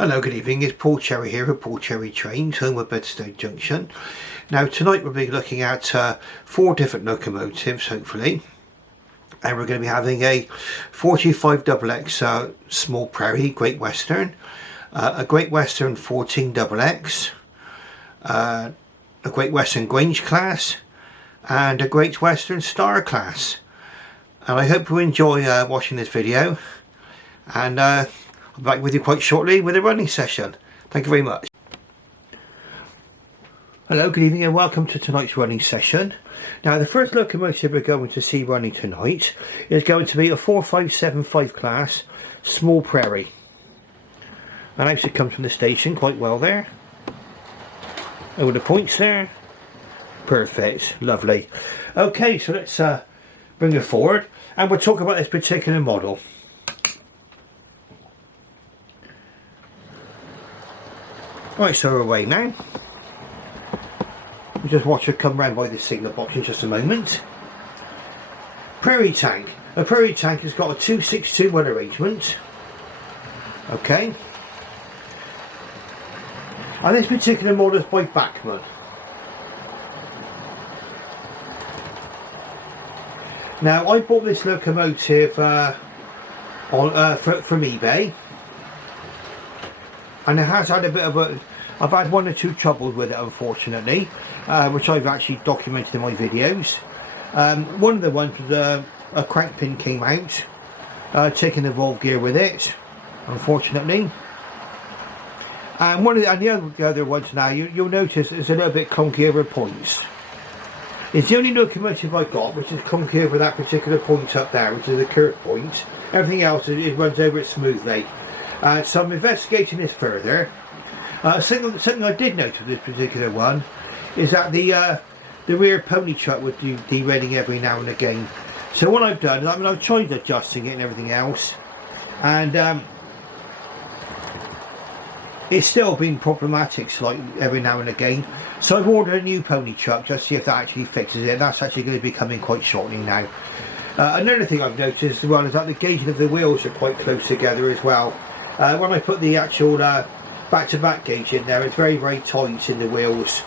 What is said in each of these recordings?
Hello, good evening. It's Paul Cherry here at Paul Cherry Trains, home of Bedstow Junction. Now tonight we'll be looking at 4 different locomotives, hopefully. And we're going to be having a 45XX Small Prairie Great Western, a Great Western 14XX, a Great Western Grange class, and a Great Western Star class. And I hope you enjoy watching this video, and I'll be back with you quite shortly with a running session. Thank you very much. Hello, good evening and welcome to tonight's running session. Now the first locomotive we're going to see running tonight is going to be a 4575 class Small Prairie. And actually comes from the station quite well there. Over the points there. Perfect, lovely. Okay, so let's bring her forward and we'll talk about this particular model. Right, so we're away now. We'll just watch her come round by the signal box in just a moment. Prairie tank. A prairie tank has got a 262 arrangement. Okay. And this particular model is by Bachmann. Now I bought this locomotive from eBay. And it has had a bit of I've had 1 or 2 troubles with it, unfortunately, which I've actually documented in my videos. One of the ones was a crank pin came out, taking the valve gear with it, unfortunately. And the other ones now, you'll notice it's a little bit clunky over points. It's the only locomotive I've got which is clunky over that particular point up there, which is the curve point. Everything else, it runs over it smoothly. So I'm investigating this further. Something I did notice with this particular one is that the rear pony truck would do derailing every now and again. So what I've done is I've tried adjusting it and everything else, and it's still been problematic slightly every now and again. So I've ordered a new pony truck just to see if that actually fixes it. That's actually going to be coming quite shortly now. Another thing I've noticed as well is that the gauging of the wheels are quite close together as well. When I put the actual back-to-back gauge in there, it's very, very tight in the wheels.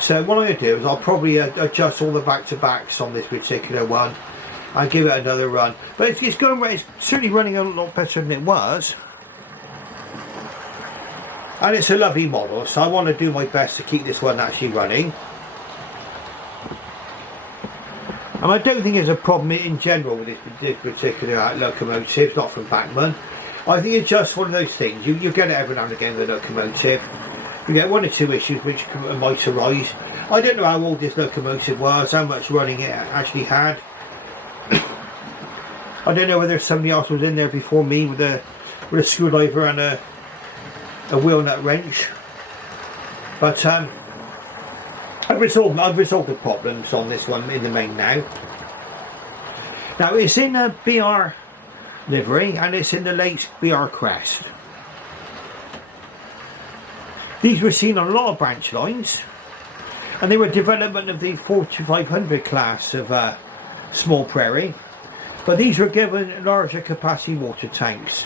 So what I'm going to do is I'll probably adjust all the back-to-backs on this particular one and give it another run. But it's certainly running a lot better than it was. And it's a lovely model, so I want to do my best to keep this one actually running. And I don't think there's a problem in general with this particular locomotive, not from Bachmann. I think it's just one of those things. You get it every now and again with a locomotive. You get 1 or 2 issues which might arise. I don't know how old this locomotive was, how much running it actually had. I don't know whether somebody else was in there before me with a screwdriver and a wheel nut wrench. But I've resolved the problems on this one in the main now. Now it's in a BR livery and it's in the late BR crest. These were seen on a lot of branch lines, and they were development of the 4500 class of Small Prairie, but these were given larger capacity water tanks.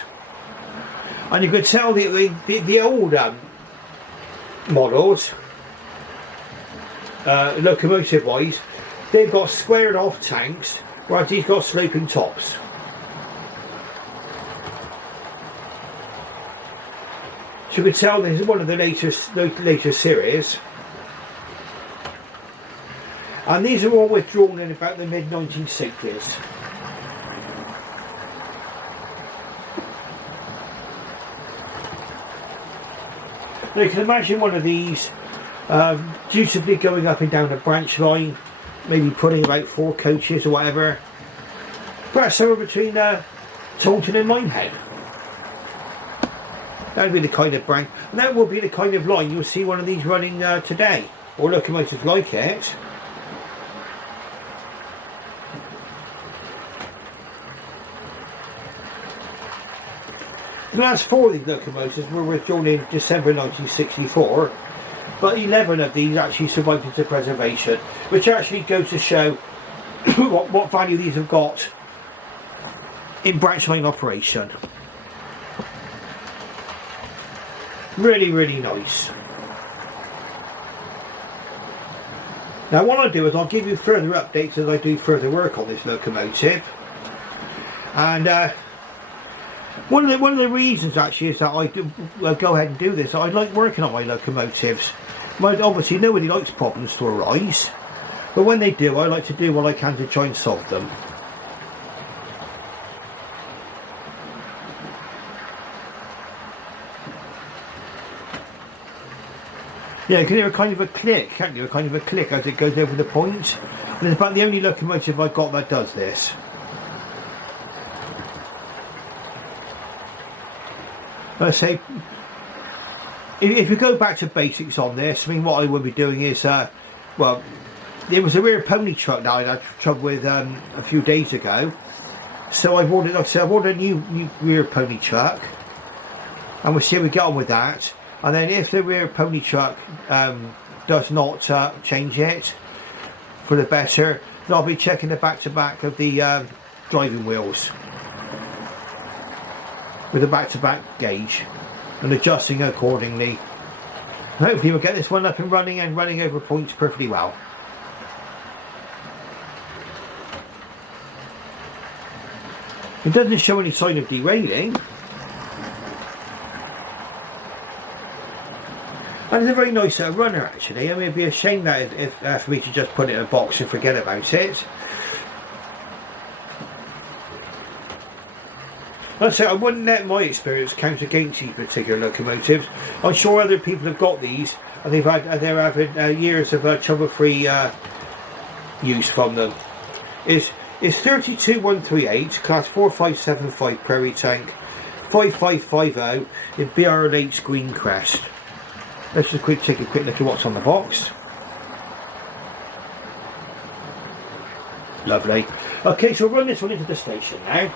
And you could tell the old models, locomotive wise, they've got squared off tanks, whereas these got sloping tops. You could tell this is one of the later series, and these are all withdrawn in about the mid-1960s. Now you can imagine one of these dutifully going up and down a branch line, maybe putting about 4 coaches or whatever, perhaps somewhere between Taunton and Minehead. That would be the kind of branch, and that will be the kind of line you'll see one of these running today, or locomotives like it. The last 4 of these locomotives were withdrawn in December 1964, but 11 of these actually survived into preservation, which actually goes to show what value these have got in branch line operation. Really, really nice. Now what I'll do is I'll give you further updates as I do further work on this locomotive. And one of the reasons actually is that I do go ahead and do this. I like working on my locomotives. Obviously nobody likes problems to arise, but when they do, I like to do what I can to try and solve them. Yeah, you can hear a kind of a click, can't you? A kind of a click as it goes over the point. And it's about the only locomotive I've got that does this. Let's say, if you go back to basics on this, I mean, what I will be doing is, well, there was a rear pony truck that I had trouble with a few days ago. So I've ordered, like I said, I've ordered a new rear pony truck, and we'll see how we get on with that. And then if the rear pony truck does not change it for the better, then I'll be checking the back-to-back of the driving wheels with a back-to-back gauge and adjusting accordingly. And hopefully we'll get this one up and running over points perfectly well. It doesn't show any sign of derailing. And it's a very nice runner actually. I mean, it'd be a shame that if for me to just put it in a box and forget about it. Like I say, I wouldn't let my experience count against these particular locomotives. I'm sure other people have got these and they're having years of trouble-free use from them. It's 32138, class 4575 Prairie tank, 5550 in BRLH green crest. Let's just take a quick look at what's on the box. Lovely. Okay, so we'll run this one into the station now.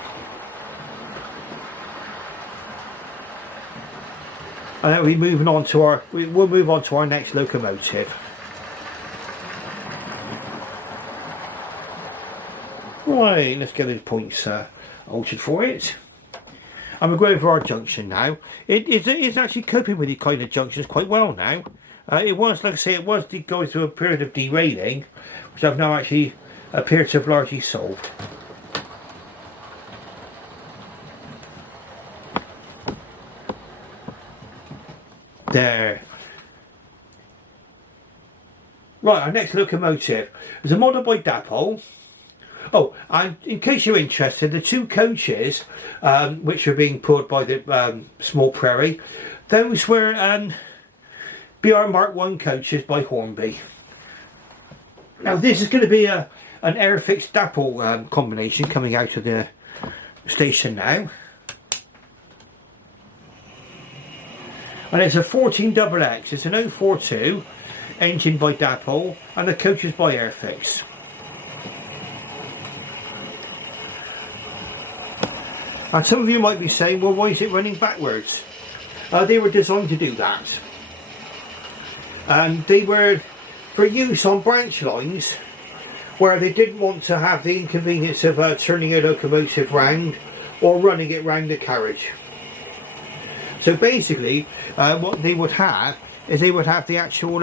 And then we'll move on to our next locomotive. Right, let's get the points altered for it. And we'll go over our junction now. It's actually coping with these kind of junctions quite well now. It was, like I say, it was going through a period of derailing, which I've now actually appeared to have largely solved. There. Right, our next locomotive is a model by Dapol. Oh, and in case you're interested, the two coaches which are being pulled by the Small Prairie, those were BR Mark 1 coaches by Hornby. Now this is going to be an Airfix Dapol combination coming out of the station now. And it's a 14XX, it's an 042 engine by Dapol, and the coach is by Airfix. And some of you might be saying, well, why is it running backwards? They were designed to do that. And they were for use on branch lines where they didn't want to have the inconvenience of turning a locomotive round or running it round the carriage. So basically, what they would have is they would have the actual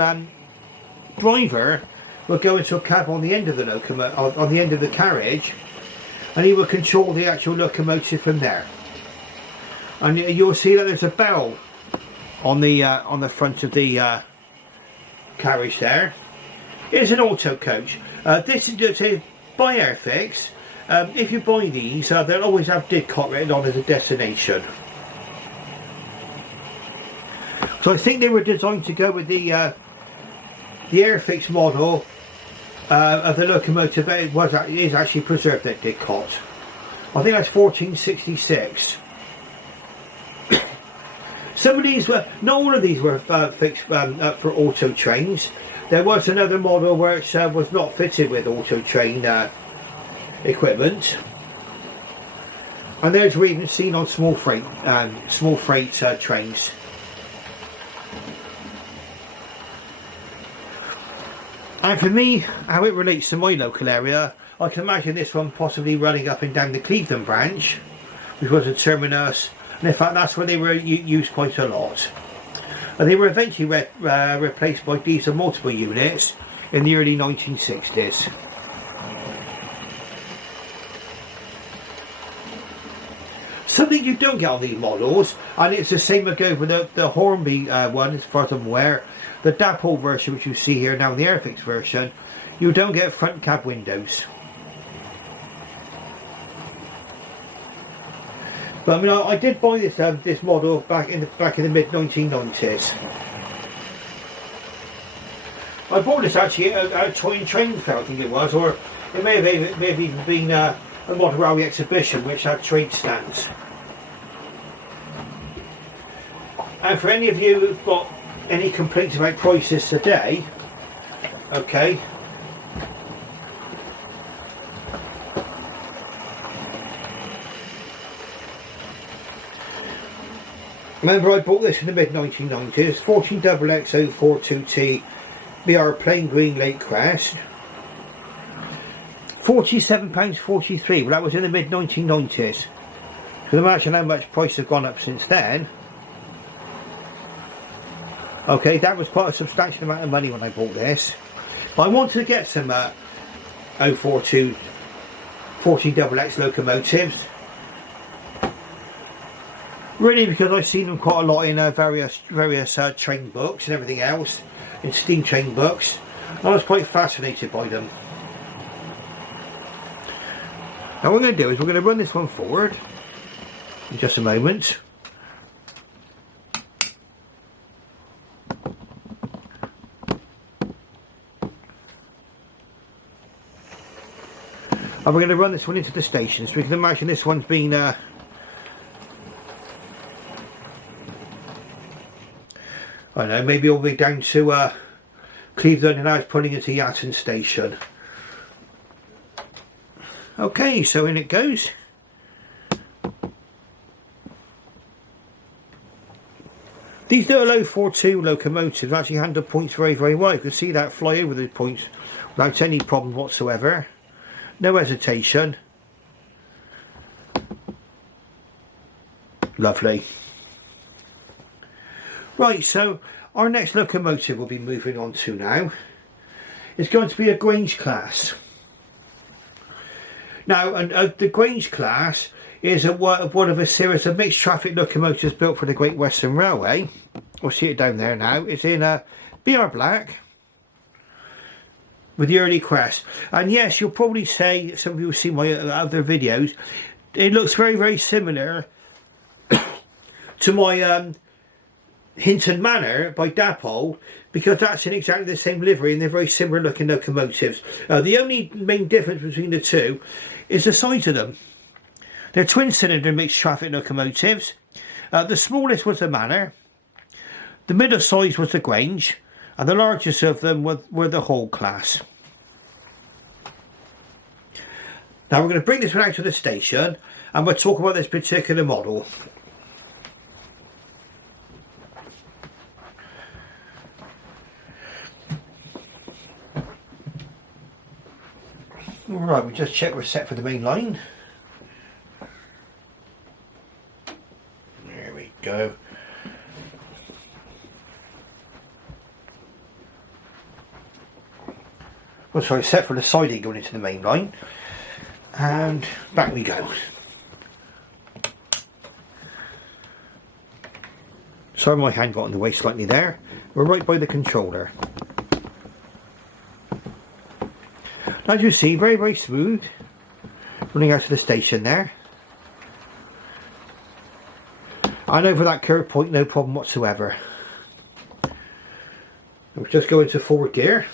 driver would go into a cab on the end of the locomotive, on the end of the carriage, and he will control the actual locomotive from there. And you'll see that there's a bell on the front of the carriage there. It's an auto coach. This is just by Airfix. If you buy these, they'll always have Didcot written on as a destination. So I think they were designed to go with the Airfix model of the locomotive. It is actually preserved at Didcot. I think that's 1466. Some of these were, not all of these were fixed for auto trains. There was another model where it was not fitted with auto train equipment. And there's were even seen on small freight trains. And for me, how it relates to my local area, I can imagine this one possibly running up and down the Cleveland branch, which was a terminus, and in fact that's where they were used quite a lot. and they were eventually replaced by diesel multiple units in the early 1960s. Something you don't get on these models, and it's the same again with the Hornby one, as far as I'm aware, the Dapol version, which you see here now in the Airfix version, you don't get front cab windows. But I mean, I did buy this model back in the mid 1990s. I bought this actually at a toy and training fair, I think it was, or it may have even been a model rally exhibition which had trade stands. And for any of you who've got any complaints about prices today, okay, remember I bought this in the mid 1990s, 14XX042T BR plain green lake crest, £47.43, well that was in the mid 1990s. Because imagine how much prices have gone up since then. Okay, that was quite a substantial amount of money when I bought this. But I wanted to get some 042 14XX locomotives. Really because I've seen them quite a lot in various train books and everything else, in steam train books. I was quite fascinated by them. Now what we're going to do is we're going to run this one forward in just a moment. And we're going to run this one into the station, so we can imagine this one's been I don't know, maybe all the way down to Cleveland, and now it's pulling into Yatton station. Okay, so in it goes. These little 042 locomotives actually handle points very, very well. You can see that fly over the points without any problem whatsoever. No hesitation. Lovely. Right, so our next locomotive we'll be moving on to now is going to be a Grange class. Now, the Grange class is one of a series of mixed traffic locomotives built for the Great Western Railway. We'll see it down there now. It's in BR black with the early crest. And yes, you'll probably say, some of you will see my other videos, it looks very, very similar to my Hinton Manor by Dapol, because that's in exactly the same livery and they're very similar looking locomotives. The only main difference between the two is the size of them. They're twin cylinder mixed traffic locomotives. The smallest was the Manor, the middle size was the Grange, and the largest of them were the Hall class. Now we're going to bring this one out to the station and we'll talk about this particular model. Alright, we just check we're set for the main line. There we go. Oh, sorry, set for the siding going into the main line. And back we go. Sorry, my hand got in the way slightly there. We're right by the controller. As you see, very, very smooth. Running out to the station there. And over that curve point, no problem whatsoever. We'll just go into forward gear.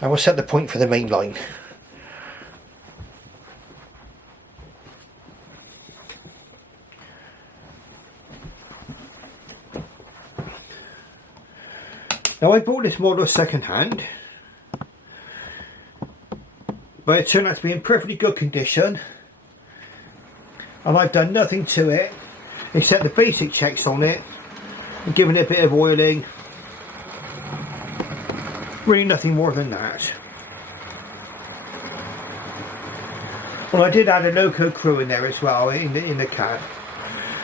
And we'll set the point for the main line. Now I bought this model second hand, but it turned out to be in perfectly good condition, and I've done nothing to it except the basic checks on it and given it a bit of oiling Really nothing more than that. Well, I did add a loco crew in there as well in the cab.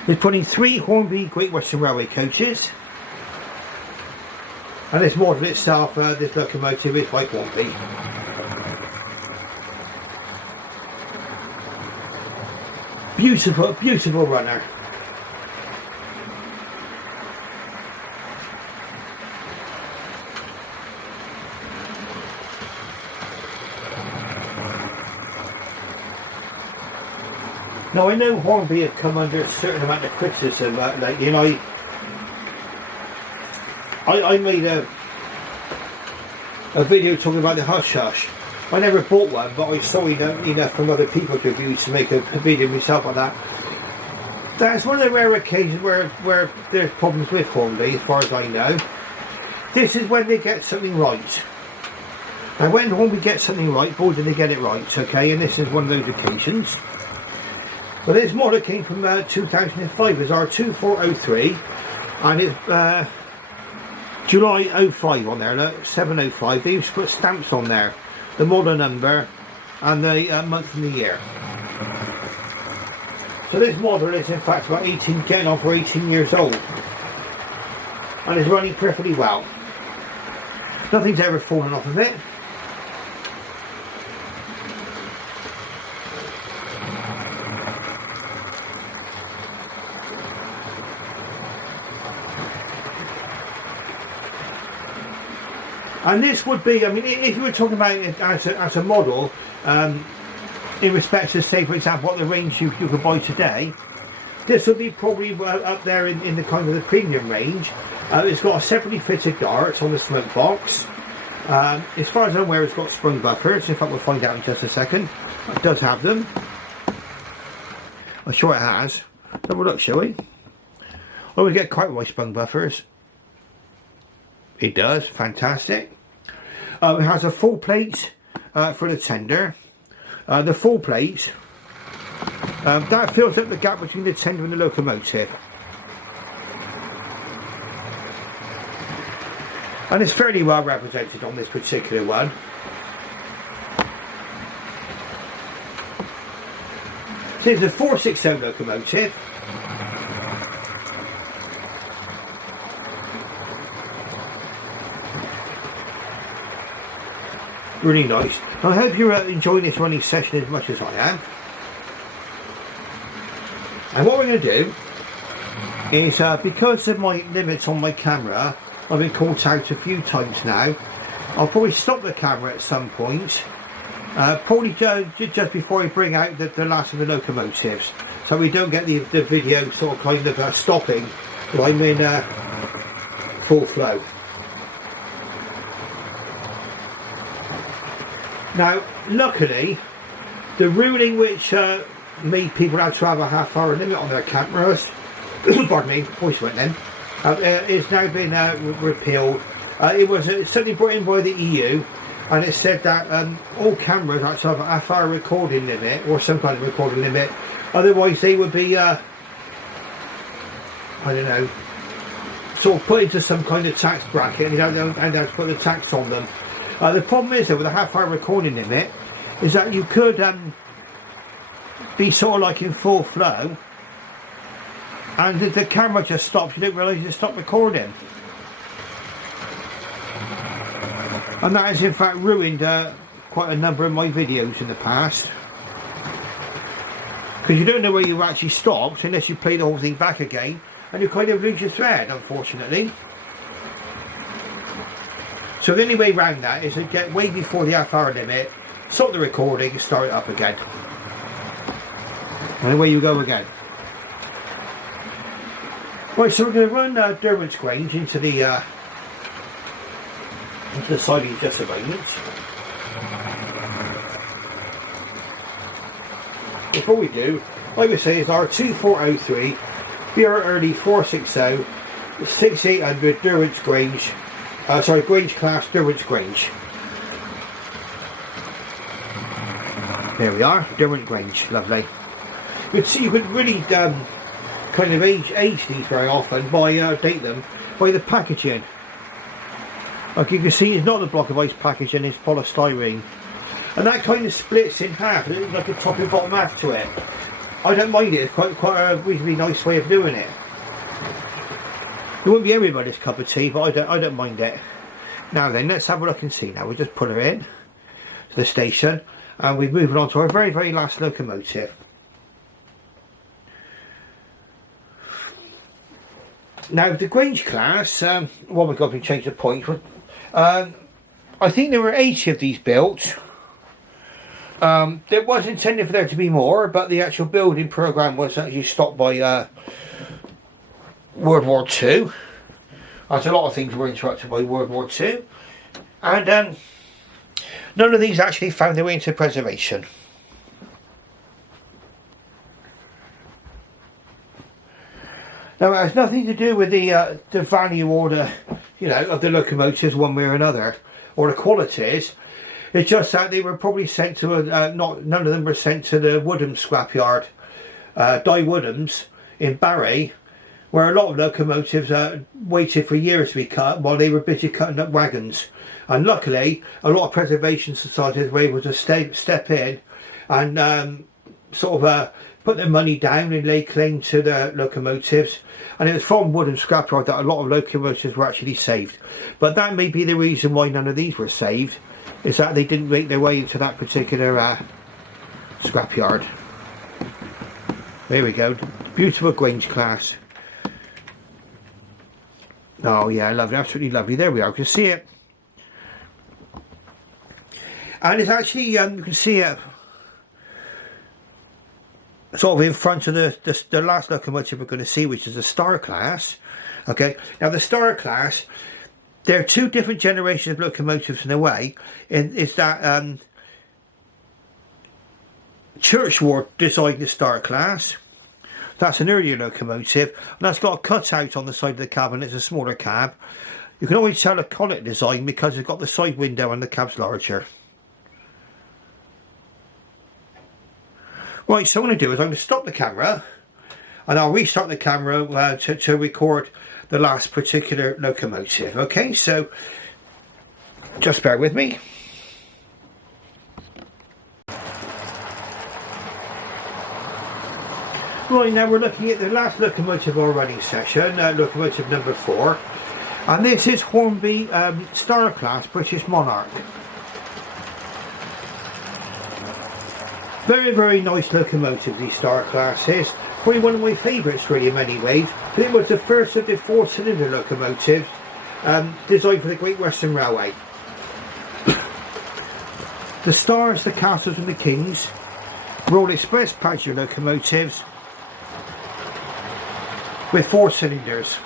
We're putting 3 Hornby Great Western Railway coaches, and this model itself, this locomotive is by Hornby. Beautiful, beautiful runner. Now I know Hornby have come under a certain amount of criticism lately, and I made a video talking about the Hush Hush. I never bought one, but I saw enough from other people's reviews to make a video myself on that. That's one of the rare occasions where there's problems with Hornby, as far as I know. This is when they get something right. And when Hornby gets something right, boy, do they get it right, okay? And this is one of those occasions. Well, this model came from 2005 as R2403, and it's July 05 on there, look, 705. They used to put stamps on there, the model number and the month and the year. So this model is in fact about 18, getting on for 18 years old, and is running perfectly well. Nothing's ever fallen off of it. And this would be, I mean, if you were talking about it as a model, in respect to, say, for example, what the range you could buy today, this would be probably up there in the kind of the premium range. It's got a separately fitted darts on the smoke box. As far as I'm aware, it's got sprung buffers. In fact, we'll find out in just a second. It does have them. I'm sure it has. Let's have a look, shall we? Oh, we get quite right sprung buffers. It does, fantastic. It has a full plate for the tender. The full plate, that fills up the gap between the tender and the locomotive. And it's fairly well represented on this particular one. So it's a 460 locomotive. Really nice. I hope you're enjoying this running session as much as I am. And what we're going to do is, because of my limits on my camera, I've been caught out a few times now. I'll probably stop the camera at some point, probably just before I bring out the last of the locomotives, so we don't get the video sort of kind of stopping when I'm in full flow. Now, luckily, the ruling which made people have to have a half-hour limit on their cameras, pardon me, voice went then, is now been repealed. It was suddenly brought in by the EU, and it said that all cameras had to have a half-hour recording limit, or some kind of recording limit, otherwise they would be, I don't know, sort of put into some kind of tax bracket, and you don't have to put the tax on them. The problem is, though, with a half-hour recording limit, is that you could be sort of like in full flow, and if the camera just stops, you don't realise you stopped recording. And that has in fact ruined quite a number of my videos in the past. Because you don't know where you actually stopped unless you play the whole thing back again, and you kind of lose your thread, unfortunately. So the only way around that is to get way before the half-hour limit, stop the recording, and start it up again. And away you go again. Right, so we're going to run Derwent's Grange into the siding just a moment. Before we do, like we say, is our 2403 BR early 460 6800 Derwent's Grange. Grange class Derwent's Grange. There we are, Derwent Grange, lovely. You can see you could really kind of age these very often by date them by the packaging. Like you can see, it's not a block of ice packaging, it's polystyrene. And that kind of splits in half. It looks like a top and bottom half to it. I don't mind it. It's quite a reasonably nice way of doing it. It wouldn't be everybody's cup of tea, but I don't mind it. Now then, let's have a look and see. Now we just put her in to the station, and we're moving on to our very last locomotive. Now the Grange class, well, we've got to change the point. I think there were 80 of these built. There was intended for there to be more, but the actual building programme was actually stopped by World War II. As a lot of things were interrupted by World War II. And none of these actually found their way into preservation. Now it has nothing to do with the value or the, you know, of the locomotives one way or another, or the qualities. It's just that they were probably sent to none of them were sent to the Woodhams scrapyard, Die Woodhams in Barry, where a lot of locomotives waited for years to be cut while they were busy cutting up wagons. And luckily, a lot of preservation societies were able to step in and sort of put their money down and lay claim to the locomotives. And it was from Woodhams scrapyard that a lot of locomotives were actually saved. But that may be the reason why none of these were saved, is that they didn't make their way into that particular scrapyard. There we go, beautiful Grange class. Oh yeah, lovely, absolutely lovely. There we are, you can see it. And it's actually, you can see it sort of in front of the last locomotive we're going to see, which is the Star class. Okay, now the Star class, there are two different generations of locomotives in a way. Is that Churchward designed the Star class. That's an earlier locomotive, and that's got a cutout on the side of the cab, and it's a smaller cab. You can always tell a Collet design because it's got the side window and the cab's larger. Right, so what I'm going to do is I'm going to stop the camera, and I'll restart the camera to record the last particular locomotive. Okay, so just bear with me. Right, now we're looking at the last locomotive of our running session, locomotive number 4, and this is Hornby Star class British Monarch. Very nice locomotive, these Star classes. Probably one of my favourites really in many ways. But it was the first of the 4-cylinder locomotives designed for the Great Western Railway. The Stars, the Castles and the Kings were all express passenger locomotives with 4 cylinders.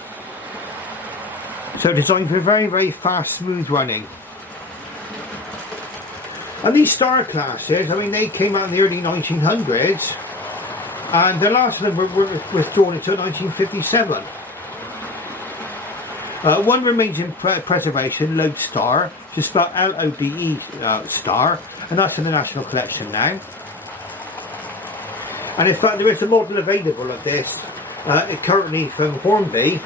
So designed for very fast, smooth running. And these Star classes, I mean, they came out in the early 1900s, and the last of them was drawn until 1957. One remains in preservation, Lodestar, which is spelled L-O-D-E Star, and that's in the National Collection now. And in fact, there is a model available of this currently from Hornby,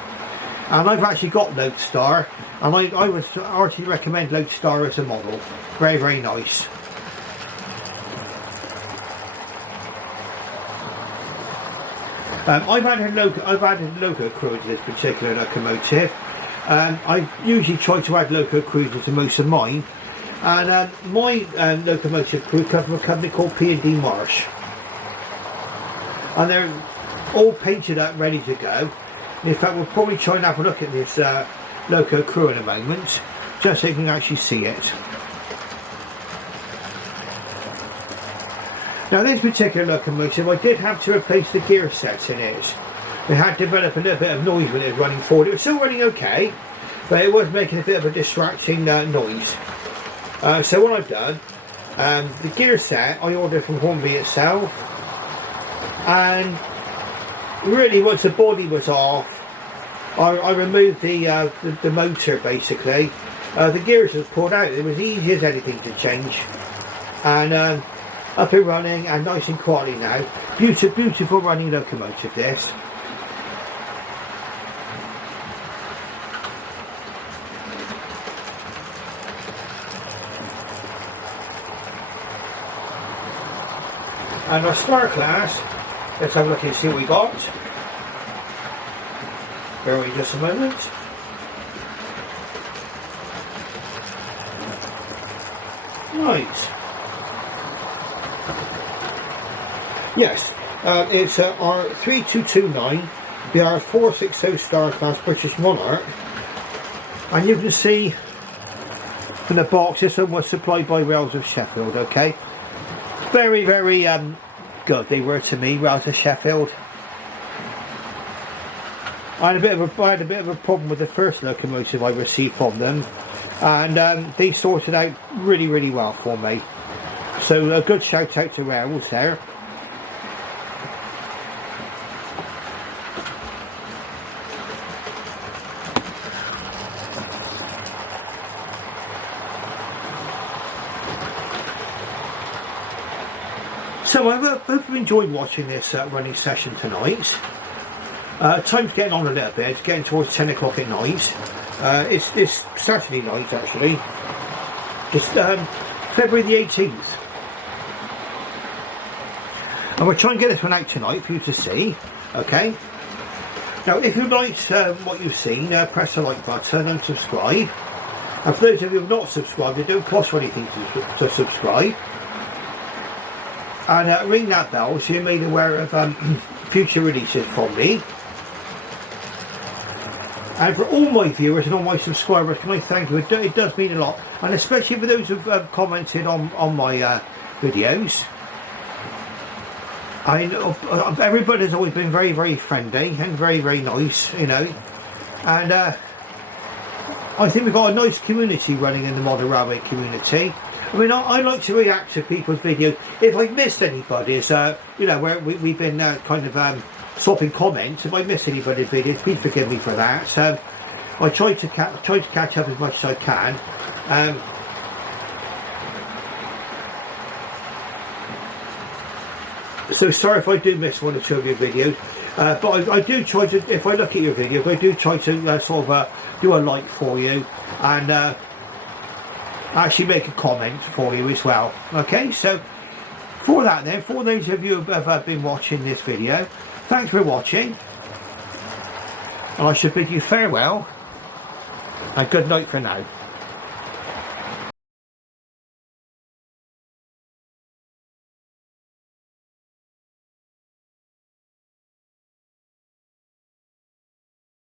and I've actually got Lodestar, and I would actually recommend Lodestar as a model. Very nice. I've added loco crew to this particular locomotive. I usually try to add loco crews to most of mine, and my locomotive crew comes from a company called P&D Marsh, and they're all painted up, ready to go. In fact, we'll probably try and have a look at this loco crew in a moment, just so you can actually see it. Now this particular locomotive, I did have to replace the gear sets in it. It had developed a little bit of noise when it was running forward. It was still running okay, but it was making a bit of a distracting noise. So what I've done, the gear set I ordered from Hornby itself, and really once the body was off, I removed the motor basically. The gears was pulled out. It was easy as anything to change, and up and running and nice and quality now. Beautiful running locomotive this. And our star class, let's have a look and see what we got. Bear with me just a moment. Right. Yes, it's our 3229 BR 460 Star Class British Monarch, and you can see from the box this one was supplied by Rails of Sheffield. Okay, very good they were to me, Rails of Sheffield. I had a bit of a problem with the first locomotive I received from them, and they sorted out really well for me. So a good shout out to Rails there. So I hope you've enjoyed watching this running session tonight. Time's getting on a little bit, it's getting towards 10 o'clock at night. It's Saturday night actually. It's February the 18th. And we'll try and get this one out tonight for you to see. Okay. Now if you liked what you've seen, press the like button and subscribe. And for those of you who have not subscribed, it don't cost you anything to subscribe. And ring that bell so you're made aware of future releases from me. And for all my viewers and all my subscribers, can I thank you? It does mean a lot, and especially for those who've commented on my videos. I know everybody's always been very friendly and very nice, you know. And I think we've got a nice community running in the modern railway community. I mean, I like to react to people's videos. If I've missed anybody's, you know, where we've been kind of swapping comments. If I miss anybody's videos, please forgive me for that. I try to catch up as much as I can. So sorry if I do miss one or two of your videos. But I do try to, if I look at your videos, I do try to sort of do a like for you and actually make a comment for you as well. Okay, so for that then, for those of you who have been watching this video, thanks for watching, and I should bid you farewell and good night for now.